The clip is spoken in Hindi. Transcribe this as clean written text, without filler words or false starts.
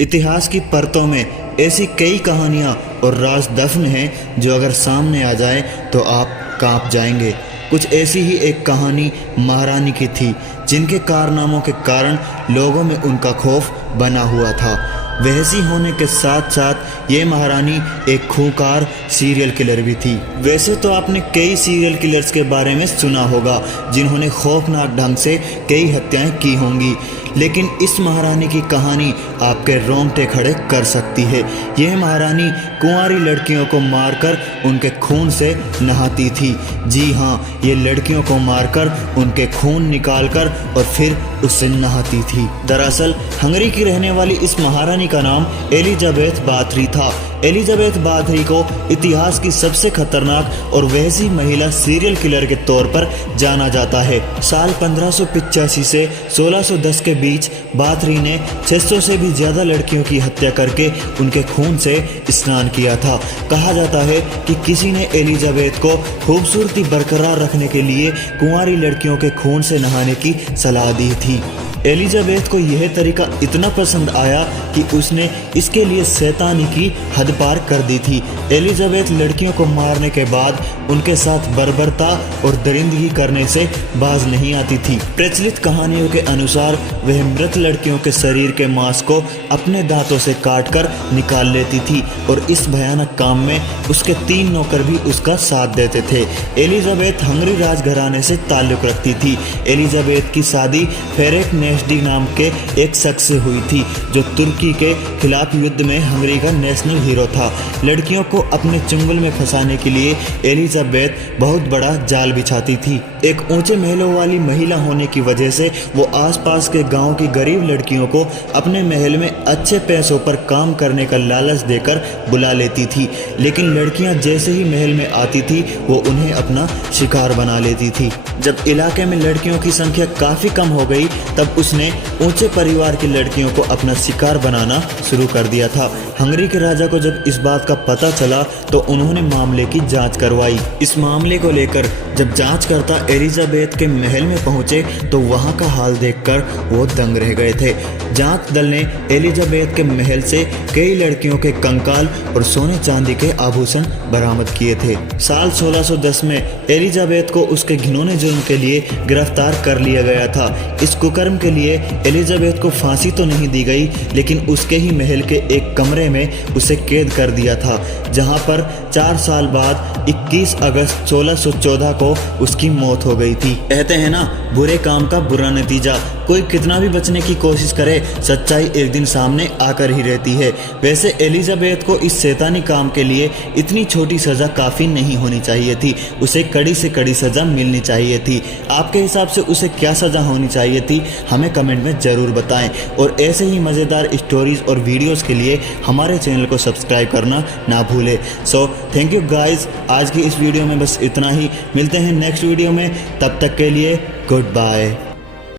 इतिहास की परतों में ऐसी कई कहानियाँ और राज दफन हैं जो अगर सामने आ जाए तो आप कांप जाएंगे। कुछ ऐसी ही एक कहानी महारानी की थी, जिनके कारनामों के कारण लोगों में उनका खौफ बना हुआ था। वैसी होने के साथ साथ ये महारानी एक खूंखार सीरियल किलर भी थी। वैसे तो आपने कई सीरियल किलर्स के बारे में सुना होगा जिन्होंने खौफनाक ढंग से कई हत्याएं की होंगी, लेकिन इस महारानी की कहानी आपके रोंगटे खड़े कर सकती है। यह महारानी कुंवारी लड़कियों को मारकर उनके खून से नहाती थी। जी हाँ, ये लड़कियों को मारकर उनके खून निकालकर और फिर उससे नहाती थी। दरअसल हंगरी की रहने वाली इस महारानी का नाम एलिजाबेथ बाथरी था। एलिजाबेथ बाथरी को इतिहास की सबसे खतरनाक और वहशी महिला सीरियल किलर के तौर पर जाना जाता है। साल 1585 से 1610 के बीच बाथरी ने 600 से भी ज्यादा लड़कियों की हत्या करके उनके खून से स्नान किया था। कहा जाता है कि किसी ने एलिजाबेथ को खूबसूरती बरकरार रखने के लिए कुंवारी लड़कियों के खून से नहाने की सलाह दी थी। एलिजाबेथ को यह तरीका इतना पसंद आया कि उसने इसके लिए शैतानी की हद पार कर दी थी। एलिजाबेथ लड़कियों को मारने के बाद उनके साथ बर्बरता और दरिंदगी करने से बाज नहीं आती थी। प्रचलित कहानियों के अनुसार वह मृत लड़कियों के शरीर के मांस को अपने दांतों से काटकर निकाल लेती थी और इस भयानक काम में उसके 3 नौकर भी उसका साथ देते थे। एलिजाबेथ हंगरी राजघराने से ताल्लुक रखती थी। एलिजाबेथ की शादी फेरेट नेस्डी नाम के एक शख्स से हुई थी, जो तुर्की के खिलाफ युद्ध में हंगरी का नेशनल हीरो था। लड़कियों को अपने चुंगल में फंसाने के लिए एलिजाबेथ बहुत बड़ा जाल बिछाती थी। एक ऊंचे महलों वाली महिला होने की वजह से वो आसपास के गांव की गरीब लड़कियों को अपने महल में अच्छे पैसों पर काम करने का लालच देकर बुला लेती थी, लेकिन लड़कियां जैसे ही महल में आती थी वो उन्हें अपना शिकार बना लेती थी। जब इलाके में लड़कियों की संख्या काफी कम हो गई, तब उसने ऊंचे परिवार की लड़कियों को अपना शिकार बनाना शुरू कर दिया था। हंगरी के राजा को जब इस बात का पता चला तो उन्होंने मामले की जांच करवाई। इस मामले को लेकर जब जांचकर्ता एलिजाबेथ के महल में पहुंचे तो वहां का हाल देखकर वो दंग रह गए थे। जांच दल ने एलिजाबेथ के महल से कई लड़कियों के कंकाल और सोने चांदी के आभूषण बरामद किए थे। साल 1610 में एलिजाबेथ को उसके घिनौने जुर्म के लिए गिरफ्तार कर लिया गया था। इस कुकर्म के लिए एलिजाबेथ को फांसी तो नहीं दी गई, लेकिन उसके ही महल के एक कमरे में उसे कैद कर दिया था, जहां पर 4 साल बाद 21 अगस्त 1614 को उसकी मौत हो गई थी। कहते हैं ना, बुरे काम का बुरा नतीजा। कोई कितना भी बचने की कोशिश करे, सच्चाई एक दिन सामने आकर ही रहती है। वैसे एलिजाबेथ को इस शैतानी काम के लिए इतनी छोटी सजा काफी नहीं होनी चाहिए थी, उसे कड़ी से कड़ी सजा मिलनी चाहिए थी। आपके हिसाब से उसे क्या सजा होनी चाहिए थी, हमें कमेंट में जरूर बताएं। और ऐसे ही मजेदार स्टोरीज और वीडियोस के लिए हमारे चैनल को सब्सक्राइब करना ना भूले। सो थैंक यू गाइज, आज की इस वीडियो में बस इतना ही। मिलते हैं नेक्स्ट वीडियो में, तब तक के लिए गुड बाय।